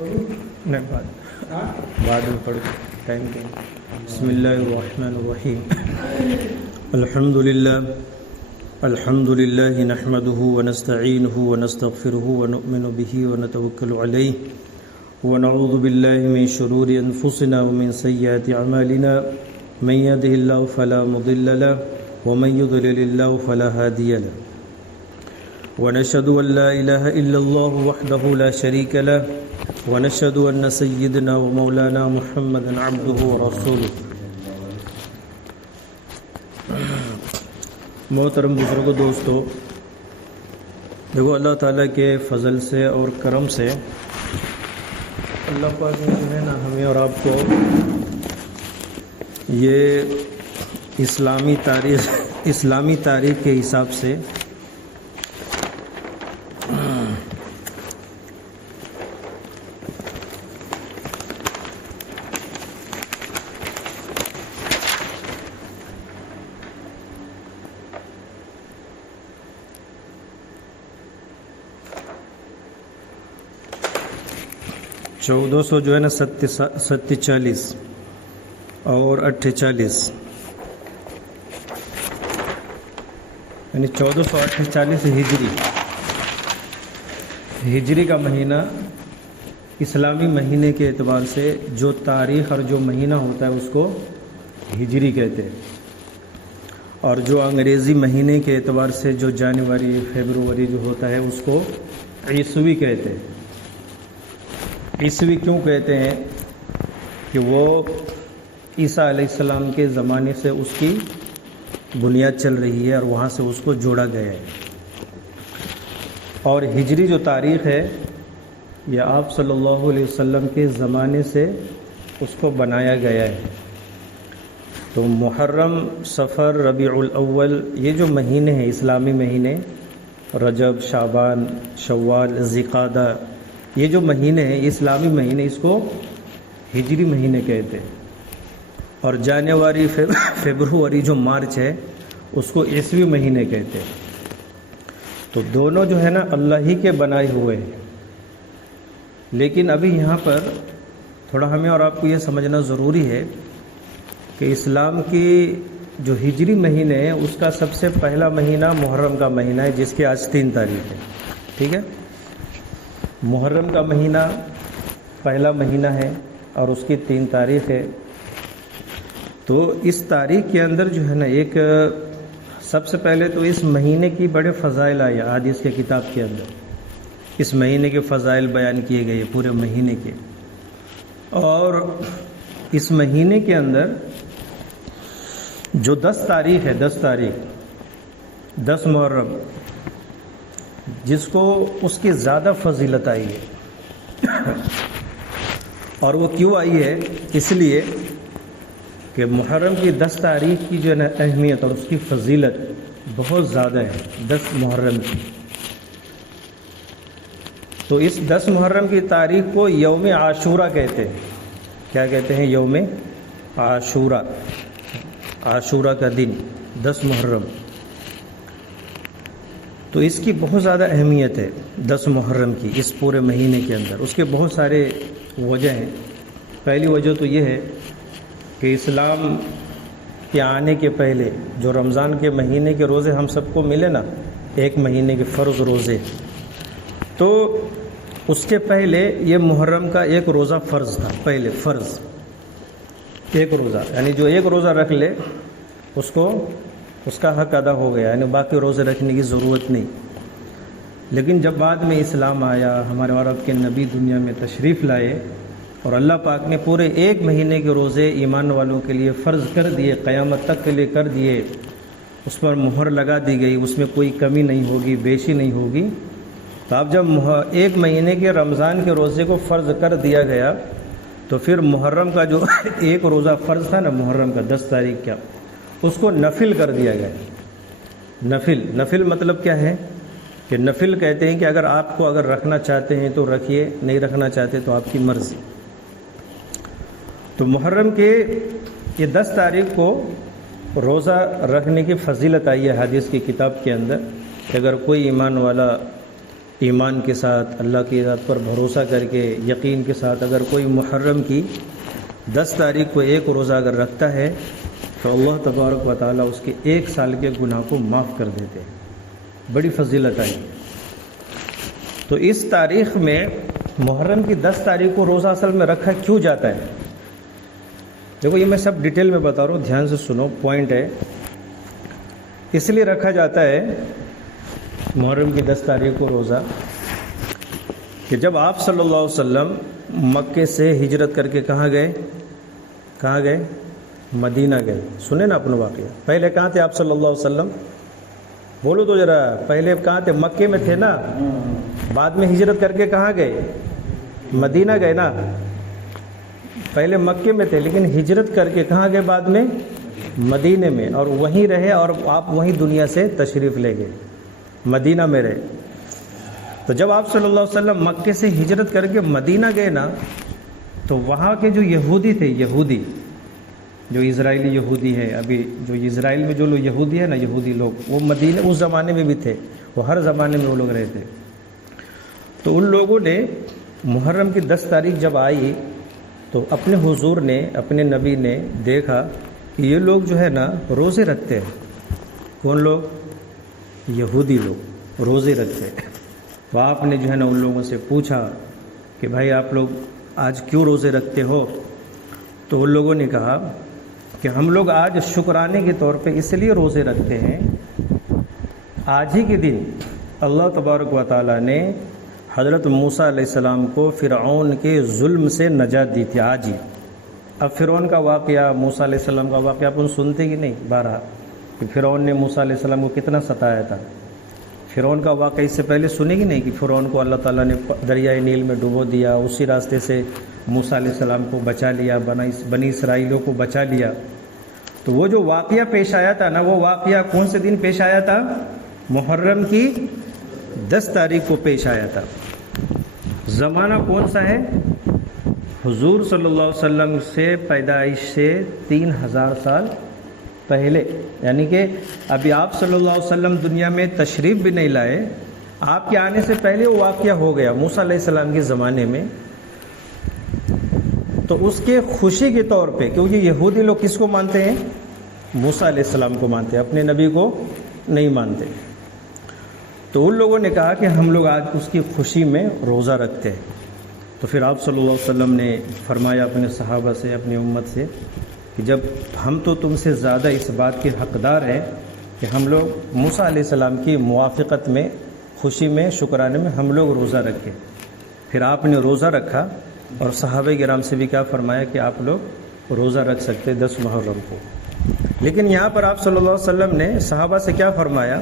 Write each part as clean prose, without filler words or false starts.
نہیں بعد میں پڑھو ٹائم کے. بسم اللہ الرحمن الرحیم. الحمد للہ نحمده ونستعینه ونستغفره ونؤمن به ونتوکل علیہ ونعوذ باللہ من شرور انفسنا ومن سیئات اعمالنا من يهده الله فلا مضل له ومن يضلل الله فلا هادي له ونشهد ان لا اله الا الله وحده لا شريك له ونشهد ان سيدنا ومولانا محمدا عبده ورسوله. محترم بزرگوں دوستو، دیکھو اللہ تعالیٰ کے فضل سے اور کرم سے اللہ پاک نے جو ہے نا ہمیں اور آپ کو یہ اسلامی تاریخ کے حساب سے چودہ سو جو ہے نا 47 اور 48 یعنی 1448 ہجری کا مہینہ اسلامی مہینے کے اعتبار سے جو تاریخ اور جو مہینہ ہوتا ہے اس کو ہجری کہتے ہیں، اور جو انگریزی مہینے کے اعتبار سے جو جنوری فیبروری جو ہوتا ہے اس کو عیسوی کہتے ہیں. عیسوی کیوں کہتے ہیں؟ کہ وہ عیسیٰ علیہ السلام کے زمانے سے اس کی بنیاد چل رہی ہے اور وہاں سے اس کو جوڑا گیا ہے. اور ہجری جو تاریخ ہے یہ آپ صلی اللہ علیہ وسلم کے زمانے سے اس کو بنایا گیا ہے. تو محرم، صفر، ربیع الاول یہ جو مہینے ہیں اسلامی مہینے، رجب، شعبان، شوال، ذوالقعدہ، یہ جو مہینے ہیں اسلامی مہینے اس کو ہجری مہینے کہتے ہیں. اور جنوری فیبروری جو مارچ ہے اس کو عیسوی مہینے کہتے ہیں. تو دونوں جو ہے نا اللہ ہی کے بنائے ہوئے ہیں. لیکن ابھی یہاں پر تھوڑا ہمیں اور آپ کو یہ سمجھنا ضروری ہے کہ اسلام کی جو ہجری مہینے ہیں اس کا سب سے پہلا مہینہ محرم کا مہینہ ہے، جس کی آج 3 تاریخ ہے. ٹھیک ہے، محرم کا مہینہ پہلا مہینہ ہے اور اس کی 3 تاریخ ہے. تو اس تاریخ کے اندر جو ہے نا ایک سب سے پہلے تو اس مہینے کی بڑے فضائل آئے حدیث کے کتاب کے اندر. اس مہینے کے فضائل بیان کیے گئے پورے مہینے کے. اور اس مہینے کے اندر جو 10 تاریخ ہے، 10 محرم، جس کو اس کی زیادہ فضیلت آئی ہے. اور وہ کیوں آئی ہے؟ اس لیے کہ محرم کی 10 تاریخ کی جو ہے نا اہمیت اور اس کی فضیلت بہت زیادہ ہے 10 محرم کی. تو اس 10 محرم کی تاریخ کو یوم عاشورہ کہتے ہیں. کیا کہتے ہیں؟ یوم عاشورہ، عاشورہ کا دن 10 محرم. تو اس کی بہت زیادہ اہمیت ہے 10 محرم کی اس پورے مہینے کے اندر. اس کے بہت سارے وجہ ہیں. پہلی وجہ تو یہ ہے کہ اسلام کے آنے کے پہلے جو رمضان کے مہینے کے روزے ہم سب کو ملے نا، 1 مہینے کے فرض روزے، تو اس کے پہلے یہ محرم کا 1 روزہ فرض تھا. پہلے فرض 1 روزہ، یعنی جو 1 روزہ رکھ لے اس کا حق ادا ہو گیا، یعنی باقی روزے رکھنے کی ضرورت نہیں. لیکن جب بعد میں اسلام آیا، ہمارے عرب کے نبی دنیا میں تشریف لائے اور اللہ پاک نے پورے 1 مہینے کے روزے ایمان والوں کے لیے فرض کر دیے، قیامت تک کے لیے کر دیے. اس پر مہر لگا دی گئی، اس میں کوئی کمی نہیں ہوگی، بیشی نہیں ہوگی. تو اب جب 1 مہینے کے رمضان کے روزے کو فرض کر دیا گیا تو پھر محرم کا جو 1 روزہ فرض تھا نا، محرم کا 10 تاریخ کا، اس کو نفل کر دیا گیا. نفل مطلب کیا ہے؟ کہ نفل کہتے ہیں کہ آپ کو رکھنا چاہتے ہیں تو رکھیے، نہیں رکھنا چاہتے تو آپ کی مرضی. تو محرم کے یہ 10 تاریخ کو روزہ رکھنے کی فضیلت آئی ہے حدیث کی کتاب کے اندر کہ اگر کوئی ایمان والا ایمان کے ساتھ اللہ کی ذات پر بھروسہ کر کے یقین کے ساتھ اگر کوئی محرم کی 10 تاریخ کو ایک روزہ اگر رکھتا ہے تو اللہ تبارک و تعالیٰ اس کے 1 سال کے گناہ کو معاف کر دیتے ہیں. بڑی فضیلت آئی. تو اس تاریخ میں محرم کی 10 تاریخ کو روزہ اصل میں رکھا کیوں جاتا ہے؟ دیکھو یہ میں سب ڈیٹیل میں بتا رہا ہوں، دھیان سے سنو، پوائنٹ ہے. اس لیے رکھا جاتا ہے محرم کی 10 تاریخ کو روزہ کہ جب آپ صلی اللہ علیہ وسلم مکے سے ہجرت کر کے کہاں گئے؟ مدینہ گئے. سنیں نا اپنا واقعہ. پہلے کہاں تھے آپ صلی اللہ علیہ وسلم؟ بولو تو ذرا، پہلے کہاں تھے؟ مکے میں تھے نا. بعد میں ہجرت کر کے کہاں گئے؟ مدینہ گئے نا. پہلے مکے میں تھے لیکن ہجرت کر کے کہاں گئے بعد میں؟ مدینے میں، اور وہیں رہے اور آپ وہیں دنیا سے تشریف لے گئے، مدینہ میں رہے. تو جب آپ صلی اللہ علیہ وسلم مکے سے ہجرت کر کے مدینہ گئے نا تو وہاں کے جو یہودی تھے، یہودی جو اسرائیلی یہودی ہے، ابھی جو اسرائیل میں جو لوگ یہودی ہے نا، یہودی لوگ، وہ مدینہ اس زمانے میں بھی تھے، وہ ہر زمانے میں وہ لوگ رہتے. تو ان لوگوں نے محرم کی 10 تاریخ جب آئی تو اپنے حضور نے، اپنے نبی نے دیکھا کہ یہ لوگ جو ہے نا روزے رکھتے ہیں. کون لوگ؟ یہودی لوگ روزے رکھتے ہیں. تو آپ نے جو ہے نا ان لوگوں سے پوچھا کہ بھائی آپ لوگ آج کیوں روزے رکھتے ہو؟ تو ان لوگوں نے کہا کہ ہم لوگ آج شکرانے کے طور پہ اس لیے روزے رکھتے ہیں، آج ہی کے دن اللہ تبارک و تعالیٰ نے حضرت موسیٰ علیہ السلام کو فرعون کے ظلم سے نجات دی تھی. آج ہی. اب فرعون کا واقعہ، موسیٰ علیہ السلام کا واقعہ اپن سنتے کہ نہیں بارہا، کہ فرعون نے موسیٰ علیہ السلام کو کتنا ستایا تھا. فرعون کا واقعہ اس سے پہلے سنے گی نہیں کہ فرعون کو اللہ تعالیٰ نے دریائے نیل میں ڈبو دیا، اسی راستے سے موسیٰ علیہ السلام کو بچا لیا، بنی اسرائیلوں کو بچا لیا. تو وہ جو واقعہ پیش آیا تھا نا، وہ واقعہ کون سے دن پیش آیا تھا؟ محرم کی 10 تاریخ کو پیش آیا تھا. زمانہ کون سا ہے؟ حضور صلی اللہ علیہ وسلم سے پیدائش سے 3000 سال پہلے، یعنی کہ ابھی آپ صلی اللہ علیہ وسلم دنیا میں تشریف بھی نہیں لائے، آپ کے آنے سے پہلے وہ واقعہ ہو گیا موسیٰ علیہ السلام کے زمانے میں. تو اس کے خوشی کے طور پہ، کیونکہ یہودی لوگ کس کو مانتے ہیں؟ موسیٰ علیہ السلام کو مانتے ہیں، اپنے نبی کو نہیں مانتے. تو ان لوگوں نے کہا کہ ہم لوگ آج اس کی خوشی میں روزہ رکھتے ہیں. تو پھر آپ صلی اللہ علیہ وسلم نے فرمایا اپنے صحابہ سے، اپنی امت سے کہ جب ہم تو تم سے زیادہ اس بات کے حقدار ہیں کہ ہم لوگ موسیٰ علیہ السلام کی موافقت میں، خوشی میں، شکرانے میں ہم لوگ روزہ رکھیں. پھر آپ نے روزہ رکھا اور صحابہ کرام سے بھی کیا فرمایا کہ آپ لوگ روزہ رکھ سکتے 10 محرم کو. لیکن یہاں پر آپ صلی اللہ علیہ وسلم نے صحابہ سے کیا فرمایا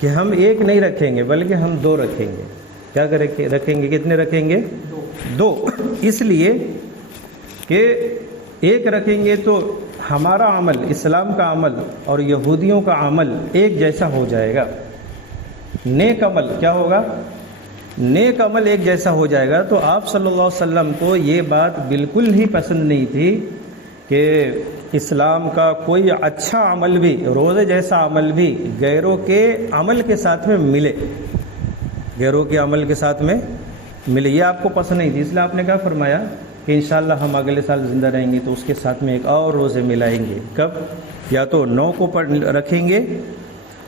کہ ہم ایک نہیں رکھیں گے بلکہ ہم 2 رکھیں گے. کیا رکھیں گے؟ کتنے رکھیں گے؟ 2. اس لیے کہ ایک رکھیں گے تو ہمارا عمل، اسلام کا عمل اور یہودیوں کا عمل ایک جیسا ہو جائے گا. نیک عمل کیا ہوگا؟ نیک عمل ایک جیسا ہو جائے گا. تو آپ صلی اللہ علیہ وسلم کو یہ بات بالکل ہی پسند نہیں تھی کہ اسلام کا کوئی اچھا عمل بھی، روزے جیسا عمل بھی غیروں کے عمل کے ساتھ میں ملے، غیروں کے عمل کے ساتھ میں ملے. یہ آپ کو پسند نہیں تھی، اس لیے آپ نے کیا فرمایا کہ انشاءاللہ ہم اگلے سال زندہ رہیں گے تو اس کے ساتھ میں ایک اور روزے ملائیں گے. کب؟ یا تو 9 کو رکھیں گے،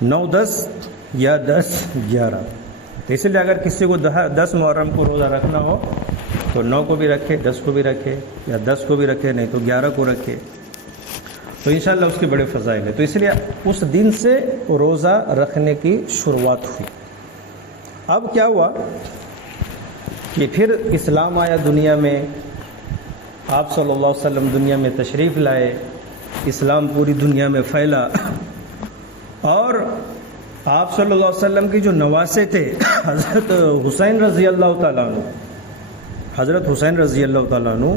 9 10 یا 10 11. تو اس لیے اگر کسی کو 10 محرم کو روزہ رکھنا ہو تو 9 کو بھی رکھے، 10 کو بھی رکھے، یا 10 کو بھی رکھے، نہیں تو 11 کو رکھے. تو انشاءاللہ اس کے بڑے فضائل ہیں. تو اس لیے اس دن سے روزہ رکھنے کی شروعات ہوئی. اب کیا ہوا کہ پھر اسلام آیا دنیا میں، آپ صلی اللہ علیہ وسلم دنیا میں تشریف لائے، اسلام پوری دنیا میں پھیلا، اور آپ صلی اللہ علیہ وسلم کی جو نواسے تھے حضرت حسین رضی اللہ تعالیٰ عنہ، حضرت حسین رضی اللہ تعالیٰ عنہ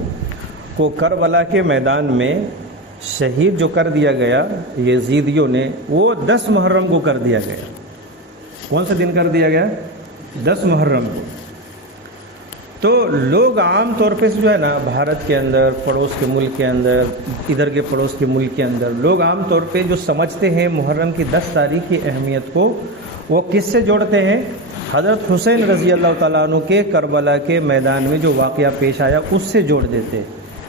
کو کربلا کے میدان میں شہید جو کر دیا گیا یزیدیوں نے، وہ 10 محرم کو کر دیا گیا. کون سے دن کر دیا گیا؟ 10 محرم کو. تو لوگ عام طور پہ جو ہے نا بھارت کے اندر، پڑوس کے ملک کے اندر، ادھر کے پڑوس کے ملک کے اندر، لوگ عام طور پہ جو سمجھتے ہیں محرم کی 10 تاریخ کی اہمیت کو، وہ کس سے جوڑتے ہیں؟ حضرت حسین رضی اللہ تعالیٰ عنہ کے کربلا کے میدان میں جو واقعہ پیش آیا اس سے جوڑ دیتے.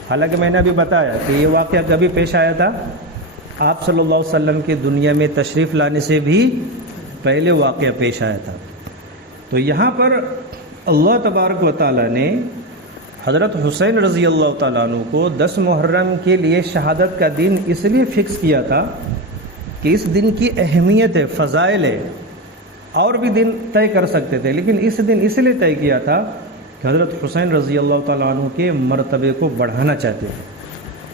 حالانکہ میں نے ابھی بتایا کہ یہ واقعہ کبھی پیش آیا تھا؟ آپ صلی اللہ علیہ وسلم کے دنیا میں تشریف لانے سے بھی پہلے واقعہ پیش آیا تھا. تو یہاں پر اللہ تبارک و تعالیٰ نے حضرت حسین رضی اللہ تعالیٰ عنہ کو 10 محرم کے لیے شہادت کا دن اس لیے فکس کیا تھا کہ اس دن کی اہمیت ہے، فضائل ہے. اور بھی دن طے کر سکتے تھے، لیکن اس دن اس لیے طے کیا تھا کہ حضرت حسین رضی اللہ تعالیٰ عنہ کے مرتبے کو بڑھانا چاہتے تھے.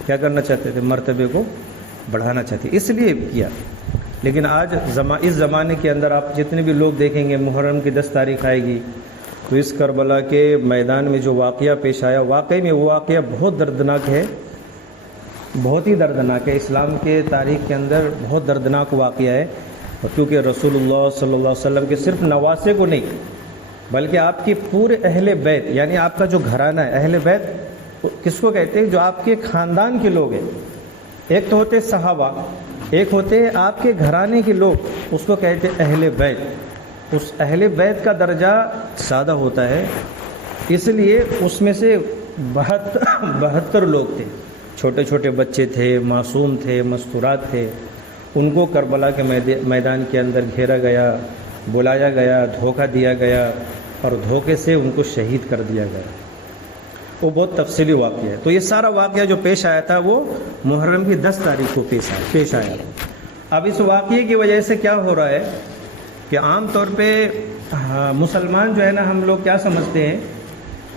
کیا کرنا چاہتے تھے؟ مرتبے کو بڑھانا چاہتے، اس لیے کیا. لیکن آج اس زمانے کے اندر آپ جتنے بھی لوگ دیکھیں گے، محرم کی 10 تاریخ آئے گی تو اس کربلا کے میدان میں جو واقعہ پیش آیا، واقعی میں وہ واقعہ بہت دردناک ہے، بہت ہی دردناک ہے. اسلام کے تاریخ کے اندر بہت دردناک واقعہ ہے. اور کیونکہ رسول اللہ صلی اللہ علیہ وسلم کے صرف نواسے کو نہیں بلکہ آپ کی پورے اہل بیت، یعنی آپ کا جو گھرانہ ہے، اہل بیت کس کو کہتے ہیں؟ جو آپ کے خاندان کے لوگ ہیں. ایک تو ہوتے صحابہ، ایک ہوتے آپ کے گھرانے کے لوگ، اس کو کہتے اہل بیت. اس اہل بیت کا درجہ سادہ ہوتا ہے، اس لیے اس میں سے 72 لوگ تھے. چھوٹے چھوٹے بچے تھے، معصوم تھے، مستورات تھے. ان کو کربلا کے میدان کے اندر گھیرا گیا، بلایا گیا، دھوکہ دیا گیا اور دھوکے سے ان کو شہید کر دیا گیا. وہ بہت تفصیلی واقعہ ہے. تو یہ سارا واقعہ جو پیش آیا تھا وہ محرم کی 10 تاریخ کو پیش آیا. اب اس واقعے کی وجہ سے کیا ہو رہا ہے کہ عام طور پہ مسلمان جو ہے نا، ہم لوگ کیا سمجھتے ہیں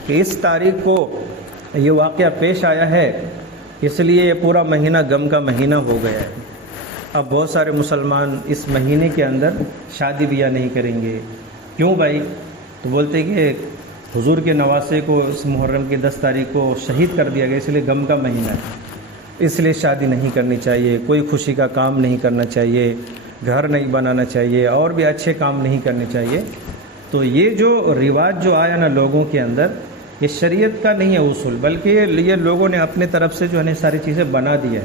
کہ اس تاریخ کو یہ واقعہ پیش آیا ہے اس لیے یہ پورا مہینہ غم کا مہینہ ہو گیا ہے. اب بہت سارے مسلمان اس مہینے کے اندر شادی بیاہ نہیں کریں گے. کیوں بھائی؟ تو بولتے کہ حضور کے نواسے کو اس محرم کی 10 تاریخ کو شہید کر دیا گیا، اس لیے غم کا مہینہ ہے، اس لیے شادی نہیں کرنی چاہیے، کوئی خوشی کا کام نہیں کرنا چاہیے، گھر نہیں بنانا چاہیے، اور بھی اچھے کام نہیں کرنے چاہیے. تو یہ جو رواج جو آیا نا لوگوں کے اندر، یہ شریعت کا نہیں ہے اصول، بلکہ یہ لوگوں نے اپنے طرف سے جو ہے ساری چیزیں بنا دی ہے.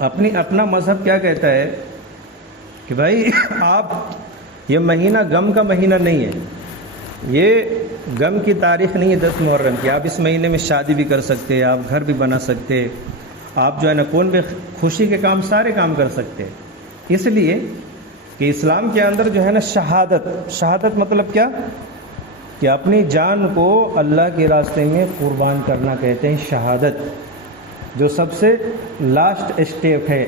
اپنا مذہب کیا کہتا ہے کہ بھائی آپ یہ مہینہ غم کا مہینہ نہیں ہے، یہ غم کی تاریخ نہیں ہے 10 محرم کی. آپ اس مہینے میں شادی بھی کر سکتے، آپ گھر بھی بنا سکتے، آپ جو ہے نا کون بھی خوشی کے کام سارے کام کر سکتے. اس لیے کہ اسلام کے اندر جو ہے نا شہادت مطلب کیا؟ کہ اپنی جان کو اللہ کے راستے میں قربان کرنا کہتے ہیں شہادت. جو سب سے لاسٹ اسٹیپ ہے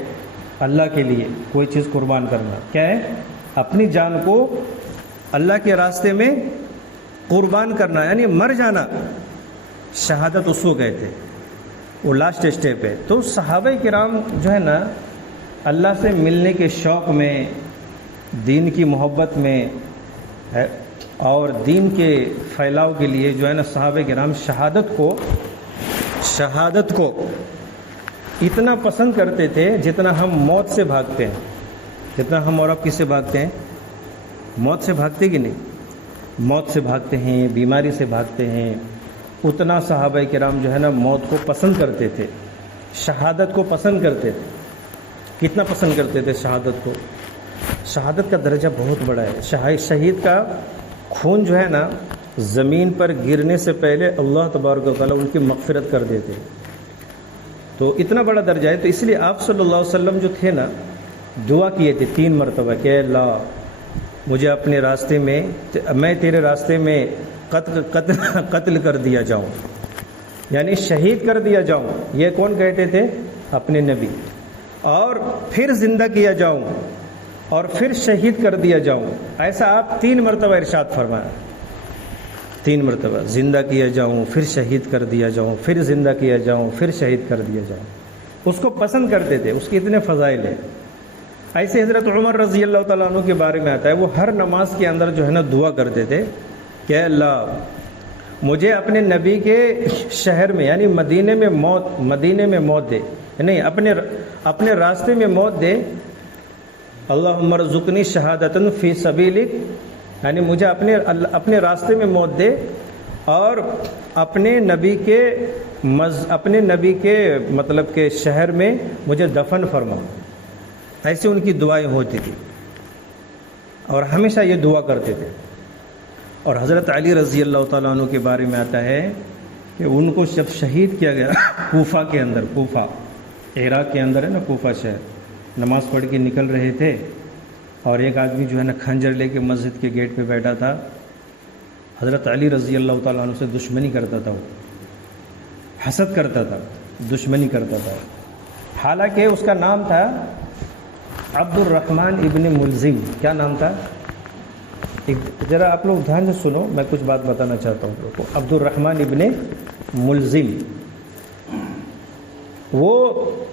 اللہ کے لیے کوئی چیز قربان کرنا، کیا ہے؟ اپنی جان کو اللہ کے راستے میں قربان کرنا، یعنی مر جانا. شہادت اس کو کہتے ہیں، وہ لاسٹ اسٹیپ ہے. تو صحابہ کرام جو ہے نا اللہ سے ملنے کے شوق میں، دین کی محبت میں اور دین کے پھیلاؤ کے لیے جو ہے نا صحابہ کرام شہادت کو اتنا پسند کرتے تھے جتنا ہم موت سے بھاگتے ہیں. جتنا ہم اور آپ کس سے بھاگتے ہیں؟ موت سے بھاگتے کہ نہیں؟ موت سے بھاگتے ہیں، بیماری سے بھاگتے ہیں. اتنا صحابہ کرام جو ہے نا موت کو پسند کرتے تھے، شہادت کو پسند کرتے تھے. کتنا پسند کرتے تھے شہادت کو؟ شہادت کا درجہ بہت بڑا ہے. شہید کا خون جو ہے نا زمین پر گرنے سے پہلے اللہ تبارک و تعالیٰ ان کی مغفرت کر دیتے. تو اتنا بڑا درجہ ہے. تو اس لیے آپ صلی اللہ علیہ وسلم جو تھے نا دعا کیے تھے 3 مرتبہ کہ اللہ مجھے اپنے راستے میں، میں تیرے راستے میں قتل کر دیا جاؤں، یعنی شہید کر دیا جاؤں. یہ کون کہتے تھے؟ اپنے نبی. اور پھر زندہ کیا جاؤں اور پھر شہید کر دیا جاؤں. ایسا آپ 3 مرتبہ ارشاد فرمایا. 3 مرتبہ زندہ کیا جاؤں، پھر شہید کر دیا جاؤں، پھر زندہ کیا جاؤں، پھر شہید کر دیا جاؤں. اس کو پسند کرتے تھے، اس کے اتنے فضائل ہیں. ایسے حضرت عمر رضی اللہ تعالیٰ عنہ کے بارے میں آتا ہے، وہ ہر نماز کے اندر جو ہے نا دعا کرتے تھے کہ اللہ مجھے اپنے نبی کے شہر میں یعنی مدینے میں موت دے، نہیں اپنے راستے میں موت دے. اللہم ارزقنی شہادتن فی سبیلک، یعنی مجھے اپنے راستے میں موت دے اور اپنے نبی کے مطلب کہ شہر میں مجھے دفن فرما. ایسے ان کی دعائیں ہوتی تھی. اور ہمیشہ یہ دعا کرتے تھے. اور حضرت علی رضی اللہ تعالیٰ عنہ کے بارے میں آتا ہے کہ ان کو جب شہید کیا گیا کوفہ کے اندر، کوفہ عراق کے اندر ہے نا کوفہ شہر، نماز پڑھ کے نکل رہے تھے اور ایک آدمی جو ہے نا کھنجر لے کے مسجد کے گیٹ پہ بیٹھا تھا. حضرت علی رضی اللہ تعالیٰ عنہ سے دشمنی کرتا تھا، وہ حسد کرتا تھا، دشمنی کرتا تھا. حالانکہ اس کا نام تھا عبد الرحمن ابن ملزم. کیا نام تھا؟ ذرا آپ لوگ دھیان سے سنو، میں کچھ بات بتانا چاہتا ہوں آپ لوگوں کو. عبد الرحمن ابن ملزم وہ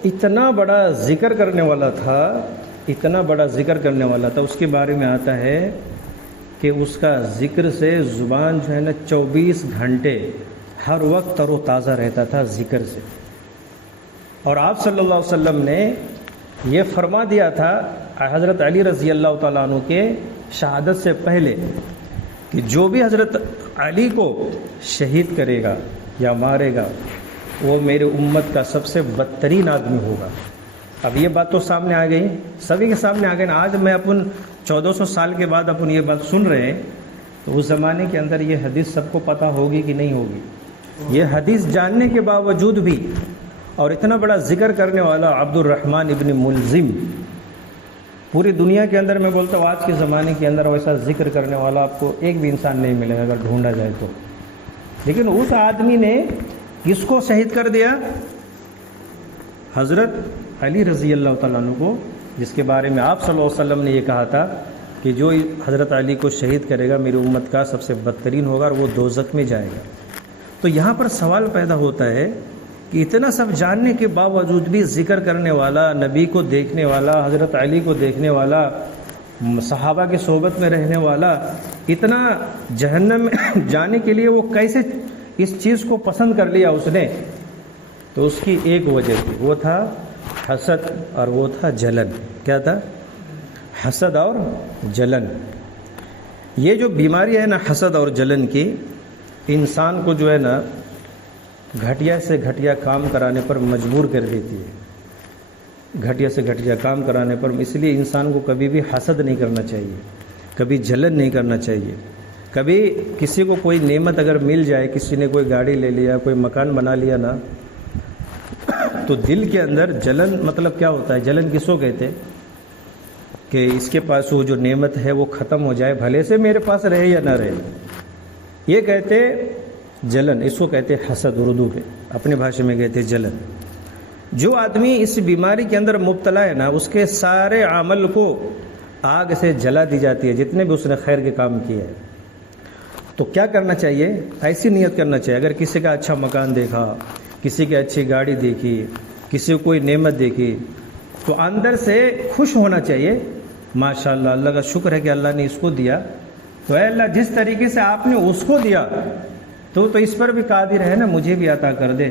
اتنا بڑا ذکر کرنے والا تھا، اتنا بڑا ذکر کرنے والا تھا. اس کے بارے میں آتا ہے کہ اس کا ذکر سے زبان جو ہے نا 24 گھنٹے ہر وقت تر و تازہ رہتا تھا ذکر سے. اور آپ صلی اللہ علیہ وسلم نے یہ فرما دیا تھا حضرت علی رضی اللہ تعالیٰ عنہ کے شہادت سے پہلے کہ جو بھی حضرت علی کو شہید کرے گا یا مارے گا وہ میرے امت کا سب سے بدترین آدمی ہوگا. اب یہ بات تو سامنے آ گئی، سبھی کے سامنے آ گئی نا. آج میں اپن 1400 سال کے بعد اپن یہ بات سن رہے ہیں، تو اس زمانے کے اندر یہ حدیث سب کو پتہ ہوگی کہ نہیں ہوگی؟ یہ حدیث جاننے کے باوجود بھی اور اتنا بڑا ذکر کرنے والا عبد الرحمن ابن ملزم پوری دنیا کے اندر، میں بولتا ہوں آج کے زمانے کے اندر ویسا ذکر کرنے والا آپ کو ایک بھی انسان نہیں ملے گا اگر ڈھونڈا جائے تو. لیکن اس آدمی نے کس کو شہید کر دیا؟ حضرت علی رضی اللہ تعالیٰ عنہ کو، جس کے بارے میں آپ صلی اللہ علیہ وسلم نے یہ کہا تھا کہ جو حضرت علی کو شہید کرے گا میری امت کا سب سے بدترین ہوگا اور وہ دوزخ میں جائے گا. تو یہاں پر سوال پیدا ہوتا ہے کہ اتنا سب جاننے کے باوجود بھی ذکر کرنے والا، نبی کو دیکھنے والا، حضرت علی کو دیکھنے والا، صحابہ کی صحبت میں رہنے والا، اتنا جہنم میں جانے کے لیے وہ کیسے اس چیز کو پسند کر لیا اس نے؟ تو اس کی ایک وجہ تھی، وہ تھا حسد اور وہ تھا جلن. کیا تھا؟ حسد اور جلن. یہ جو بیماری ہے نا حسد اور جلن کی، انسان کو جو ہے نا گھٹیا سے گھٹیا کام کرانے پر مجبور کر دیتی ہے. گھٹیا سے گھٹیا کام کرانے پر، اس لیے انسان کو کبھی بھی حسد نہیں کرنا چاہیے، کبھی جلن نہیں کرنا چاہیے. کبھی کسی کو کوئی نعمت اگر مل جائے، کسی نے کوئی گاڑی لے لیا، کوئی مکان بنا لیا نا، تو دل کے اندر جلن، مطلب کیا ہوتا ہے جلن کس کو کہتے؟ کہ اس کے پاس وہ جو نعمت ہے وہ ختم ہو جائے، بھلے سے میرے پاس رہے یا نہ رہے، یہ کہتے جلن. اس کو کہتے حسد، اردو کے اپنے بھاشے میں کہتے جلن. جو آدمی اس بیماری کے اندر مبتلا ہے نا، اس کے سارے عمل کو آگ سے جلا دی جاتی ہے، جتنے بھی اس نے خیر کے کام کیے ہیں. تو کیا کرنا چاہیے؟ ایسی نیت کرنا چاہیے. اگر کسی کا اچھا مکان دیکھا، کسی کی اچھی گاڑی دیکھی، کسی کو کوئی نعمت دیکھی، تو اندر سے خوش ہونا چاہیے. ماشاءاللہ، اللہ کا شکر ہے کہ اللہ نے اس کو دیا، تو اے اللہ جس طریقے سے آپ نے اس کو دیا تو اس پر بھی قادر ہے نا، مجھے بھی عطا کر دے.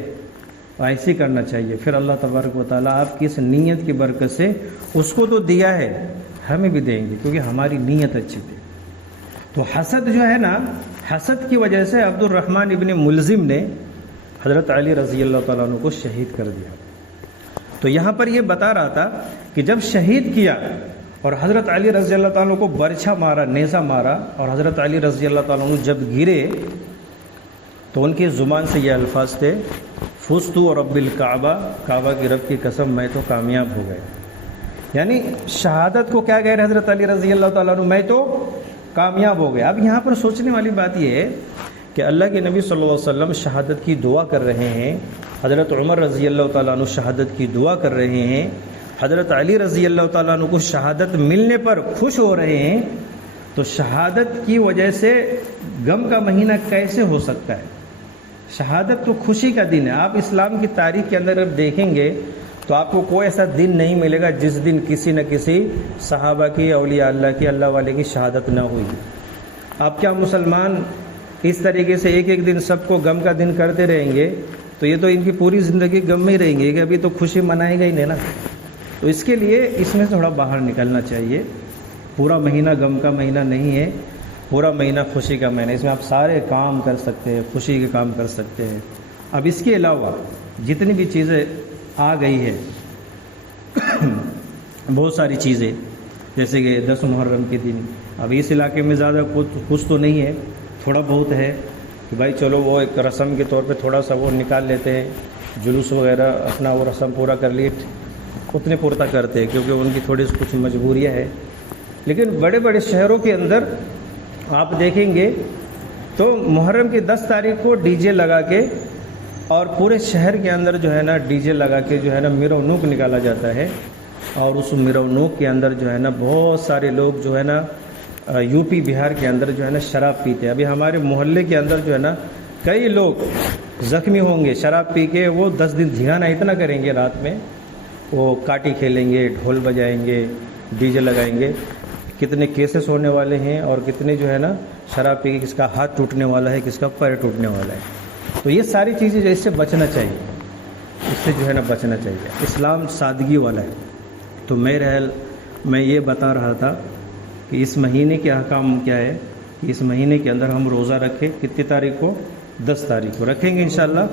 ایسے کرنا چاہیے. پھر اللہ تبارک و تعالیٰ آپ کی اس نیت کی برکت سے اس کو تو دیا ہے، ہمیں بھی دیں گے کیونکہ ہماری نیت اچھی تھی. تو حسد جو ہے نا، حسد کی وجہ سے عبد الرحمن ابن ملزم نے حضرت علی رضی اللہ تعالیٰ عنہ کو شہید کر دیا. تو یہاں پر یہ بتا رہا تھا کہ جب شہید کیا اور حضرت علی رضی اللہ تعالیٰ عنہ کو برچھا مارا، نیزہ مارا، اور حضرت علی رضی اللہ تعالیٰ عنہ جب گرے تو ان کی زبان سے یہ الفاظ تھے، فزت رب الکعبہ، کعبہ کی رب کی قسم میں تو کامیاب ہو گئے. یعنی شہادت کو کیا کہہ رہے حضرت علی رضی اللہ تعالیٰ عنہ؟ میں تو کامیاب ہو گئے. اب یہاں پر سوچنے والی بات یہ ہے کہ اللہ کے نبی صلی اللہ علیہ وسلم شہادت کی دعا کر رہے ہیں، حضرت عمر رضی اللہ تعالیٰ عنہ شہادت کی دعا کر رہے ہیں، حضرت علی رضی اللہ تعالیٰ عنہ کو شہادت ملنے پر خوش ہو رہے ہیں، تو شہادت کی وجہ سے غم کا مہینہ کیسے ہو سکتا ہے؟ شہادت تو خوشی کا دن ہے. آپ اسلام کی تاریخ کے اندر اگر دیکھیں گے تو آپ کو کوئی ایسا دن نہیں ملے گا جس دن کسی نہ کسی صحابہ کی، اولیاء اللہ کی، اللہ والے کی شہادت نہ ہوئی. آپ کیا مسلمان اس طریقے سے ایک ایک دن سب کو غم کا دن کرتے رہیں گے تو یہ تو ان کی پوری زندگی غم میں ہی رہیں گے کہ ابھی تو خوشی منائے گا ہی نہیں نا. تو اس کے لیے اس میں تھوڑا باہر نکلنا چاہیے. پورا مہینہ غم کا مہینہ نہیں ہے، پورا مہینہ خوشی کا مہینہ. اس میں آپ سارے کام کر سکتے ہیں، خوشی کے کام کر سکتے ہیں. اب اس کے علاوہ جتنی بھی چیزیں آ گئی ہے بہت ساری چیزیں، جیسے کہ 10 محرم کے دن اب اس علاقے میں زیادہ کچھ تو نہیں ہے، تھوڑا بہت ہے کہ بھائی چلو وہ ایک رسم کے طور پہ تھوڑا سا وہ نکال لیتے ہیں، جلوس وغیرہ اپنا وہ رسم پورا کر لیے، اتنے پورتا کرتے ہیں کیونکہ ان کی تھوڑی کچھ مجبوریاں ہیں۔ لیکن بڑے بڑے شہروں کے اندر آپ دیکھیں گے تو محرم کی 10 تاریخ کو ڈی جے لگا کے اور پورے شہر کے اندر جو ہے نا ڈی جے لگا کے جو ہے نا میرونوک نکالا جاتا ہے، اور اس میرونوک کے اندر جو ہے نا بہت سارے لوگ جو ہے نا یو پی بہار کے اندر جو ہے نا شراب پیتے ہیں۔ ابھی ہمارے محلے کے اندر جو ہے نا کئی لوگ زخمی ہوں گے شراب پی کے، وہ 10 دن دھیانہ اتنا کریں گے، رات میں وہ کاٹی کھیلیں گے، ڈھول بجائیں گے، ڈی جے لگائیں گے۔ کتنے کیسز ہونے والے ہیں اور کتنے جو ہے نا شراب پی کے کس کا ہاتھ ٹوٹنے والا ہے، کس کا پیر ٹوٹنے والا ہے۔ تو یہ ساری چیزیں جو اس سے بچنا چاہیے، اس سے جو ہے نا بچنا چاہیے۔ اسلام سادگی والا ہے۔ تو میں یہ بتا رہا تھا کہ اس مہینے کے احکام کیا ہے کہ اس مہینے کے اندر ہم روزہ رکھیں۔ کتنی تاریخ کو؟ 10 تاریخ کو رکھیں گے انشاءاللہ۔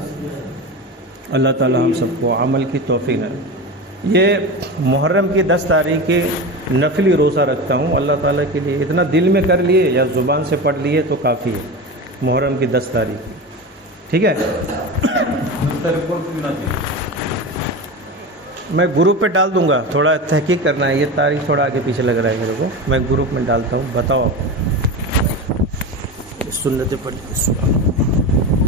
اللہ تعالی ہم سب کو عمل کی توفیق دے۔ یہ محرم کی 10 تاریخ کے نفلی روزہ رکھتا ہوں اللہ تعالیٰ کے لیے، اتنا دل میں کر لیے یا زبان سے پڑھ لیے تو کافی ہے۔ محرم کی 10 تاریخ کی، ٹھیک ہے؟ میں گروپ پہ ڈال دوں گا، تھوڑا تحقیق کرنا ہے، یہ تاریخ تھوڑا آگے پیچھے لگ رہا ہے میرے کو، میں گروپ میں ڈالتا ہوں، بتاؤ آپ سنتیں پڑھ کے۔